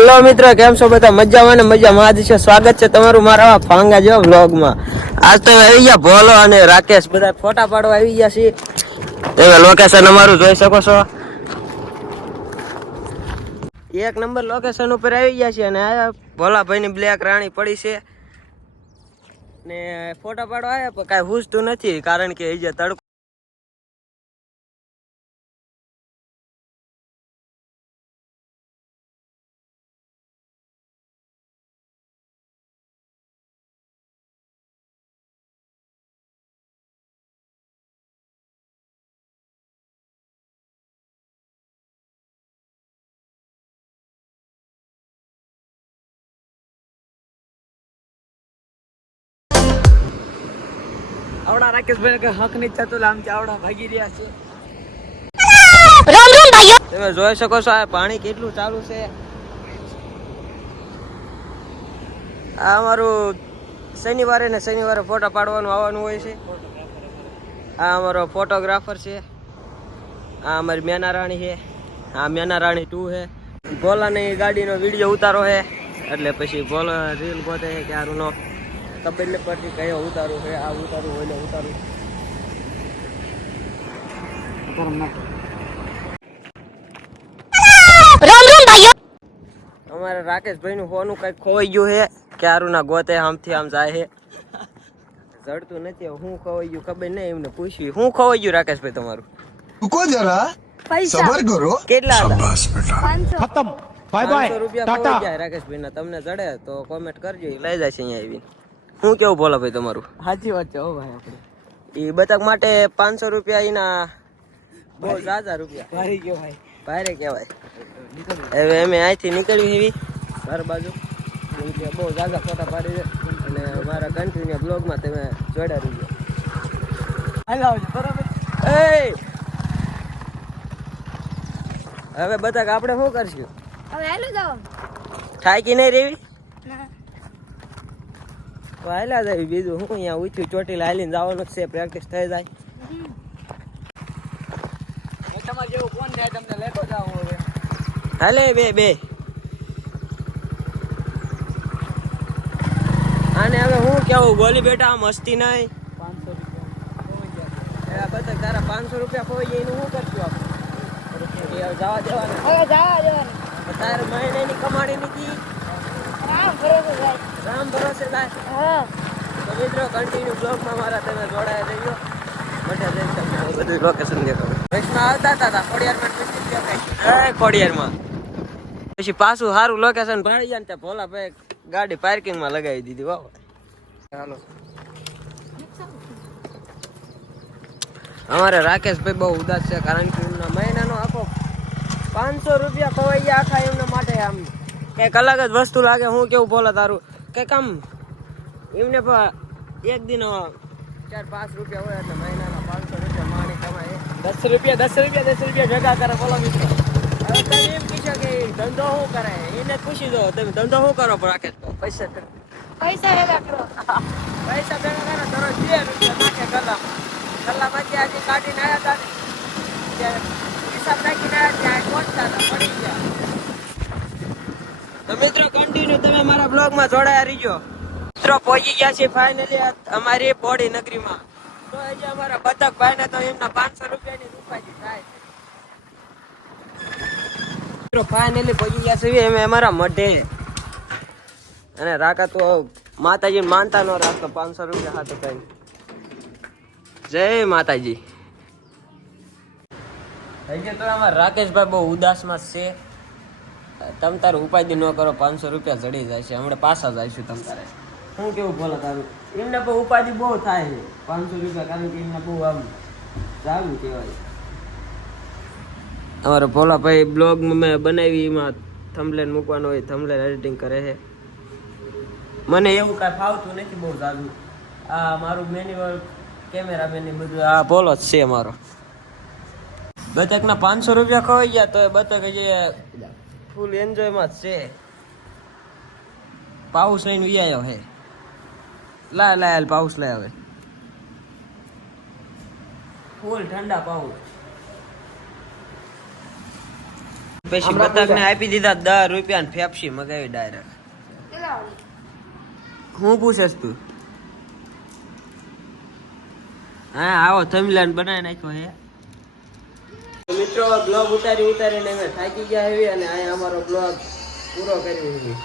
Hello મિત્રો, કેમ છો બધા? મજામાં ને મજામાં? આજે છે સ્વાગત છે તમારું મારા ફાંગા જેવા વ્લોગમાં. આજ તો આવી ગયા ભોલો અને રાકેશ બધા ફોટા પાડવા આવી ગયા છે તમે લોકેશન અમારું જોઈ શકો છો. એક નંબર લોકેશન ઉપર આવી ગયા છે અને આ ભોલાભાઈની બ્લેક રાણી પડી છે. ને ફોટા પાડવા આવ્યા પણ કાંઈ હુજતું નથી, કારણ કે એ જે તડકો આવડા રાકેશભાઈ કે હક નહીં થતું આમ ચાવડા ભાગી રહ્યા છે. તમે જોઈ શકો છો આ પાણી કેટલું ચાલુ છે. આ અમારું શનિવારે ને શનિવારે ફોટા પાડવાનું આવવાનું હોય છે. આ અમારો ફોટોગ્રાફર છે. આ અમારી મેના રાણી છે. આ મેના રાણી ટુ છે. ભોલાની ગાડીનો વીડિયો ઉતારો છે. એટલે પછી ભોલા રીલ ગોતે છે કે તબેલે પરથી કયો ઉતારું છે? આ ઉતારું હોય ઉતારું. અમારે રાકેશભાઈ નું ફોનું કઈ ખોવાઈ ગયું છે. ક્યારું ના ગોતે આમથી આમ જાય છે. જડતું નથી હું ખોવાઈ ગયું ખબર નહીં એમને પૂછ્યું. હું ખોવાઈ ગયું રાકેશભાઈ તમારું? કો જરા. સબર કરો. કેટલા હતા? ખતમ. Bye bye. ટાટા. રાકેશભાઈ ના તમને જડે તો કોમેન્ટ કરજો લઈ જશે અહીંયા આવી હું કેવું બોલો ભાઈ તમારું? સાચી વાત છે હો ભાઈ આપણે એ બતક માટે પાંચસો રૂપિયા એના બહુ ઝાઝા રૂપિયા. ભારી ગયો ભાઈ ભારે કહેવાય. હવે અમે અહીંથી નીકળ્યું એવી બાર બાજુ. બહુ ઝાઝા ફોટા પાડી છે. અને મારા કન્ટિન્યુ બ્લોગમાં તમે જોડ્યા રહીજો. હાલ બરાબર. એ હવે બતક આપણે શું કરશું? હવે હેલો જાઓ. થાકી નહીં રેવી? હાલ્યા જાય બીજું હું અહીંયા ઉઠ્યું ચોટીલા હાલીને જવાનું છે પ્રેક્ટિસ થઈ જાય. તમારે જેવું ફોન થાય તમને લેતો જાવ હવે. હાલે બે બે. આને હવે હું કેવું બોલી બેટા મસ્તી નહીં? પાંચસો રૂપિયા. આ તારા પાંચસો રૂપિયા ખોઈ જાય એનું શું કરશું આપણે જવા દેવાનું. જાવા જવાનું તારે મહિનાની કમાણી નથી રામ ભરોસે જાય રામ ભરોસે થાય હા. તો મિત્રો કન્ટિન્યુ બ્લોગમાં મારા તમે જોડાયા રહીજો મજા જઈ તમને બધું લોકેશન દેખાડું. વૈષ્ણવ આવતા હતા ખોડિયારમાં પછી દેખાય એ ખોડિયારમાં. પછી પાછું સારું લોકેશન ભાડી જાય ને ત્યાં ભોલા ભાઈ ગાડી પાર્કિંગમાં લગાવી દીધી વાહ. ચાલો અમારે રાકેશભાઈ બહુ ઉદાસ છે કારણ કે એમના મહિનાનો આખો પાંચસો રૂપિયા ખવાઈ ગયા આખા એમના માટે આમ. કંઈક અલગ જ વસ્તુ લાગે હું કેવું બોલો તારું? કંઈક આમ એમને પણ એક દિન ચાર પાંચ રૂપિયા હોય એટલે મહિનાના પાંચસો રૂપિયા માણી કમાય. દસ રૂપિયા દસ રૂપિયા દસ રૂપિયા ભેગા કરે બોલો મિત્રો. હવે તમે એમ કહેશો કે ધંધો શું કરે? એને પૂછી દો તમે ધંધો શું કરો પણ રાકેશ પૈસા પૈસા ભેગા કરો. પૈસા ભેગા કરો દરરોજ બે રૂપિયા નાખે કલાક. ગલ્લામાંથી આજે કાઢીને આવ્યા હતા હિસાબ નાખીને આવ્યા ત્યાં પહોંચતા હતા પડી ગયા. મિત્રો કન્ટિન્યુ તમે મારા બ્લોગમાં જોડાયા રહીજો. મિત્રો, પહોંચી ગયા છે ફાઇનલી અમારી બોડી નગરીમાં. તો આજે અમારા બતક ભાઈને તો એમના પાંચસો રૂપિયાની રૂપાજી થાય. મિત્રો ફાઇનલી પહોંચી ગયા છે અમે અમારા મઢે. અને રાકા તો માતાજી માનતા ન રાખતો પાંચસો રૂપિયા હાથે કઈ જય માતાજી. તો અમારા રાકેશભાઈ બહુ ઉદાસમાં છે. તમ તારે ઉપાધિ ન કરો પાંચસો રૂપિયા જડી જાય છે. હમણાં પાછા જઈશું તમ તારે. શું કેવું બોલો તારું? એમને પણ ઉપાધિ બહુ થાય છે. પાંચસો રૂપિયા કારણ કે એમને બહુ આમ સારું કહેવાય. અમારો ભોલાભાઈ બ્લોગ મેં બનાવી એમાં થમલેન મૂકવાનો હોય થમલેન એડિટિંગ કરે છે. મને એવું કાંઈ ફાવતું નથી બહુ સારું આ મારું મેન્યુઅલ કેમેરામેન ને બધું આ ભોલો જ છે મારો બતકના પાંચસો રૂપિયા ખવાઈ ગયા તો એ બતક જે ફૂલ એન્જોયમાં જ છે. પાઉસ લઈને વી આવ્યો હે. લાય લાય પાઉસ લાય હવે. ફૂલ ઠંડા પાઉસ. પછી બતકને આપી દીધા દસ રૂપિયા ને ફેફસી મગાવી ડાયરેક્ટ હું પૂછસ તું? હા આવો થમીલાન બનાવી નાખ્યો હે. મિત્રો બ્લોગ ઉતારી ઉતારીને અમે થાકી ગયા એવી અને અહીંયા અમારો બ્લોગ પૂરો કરી દીધી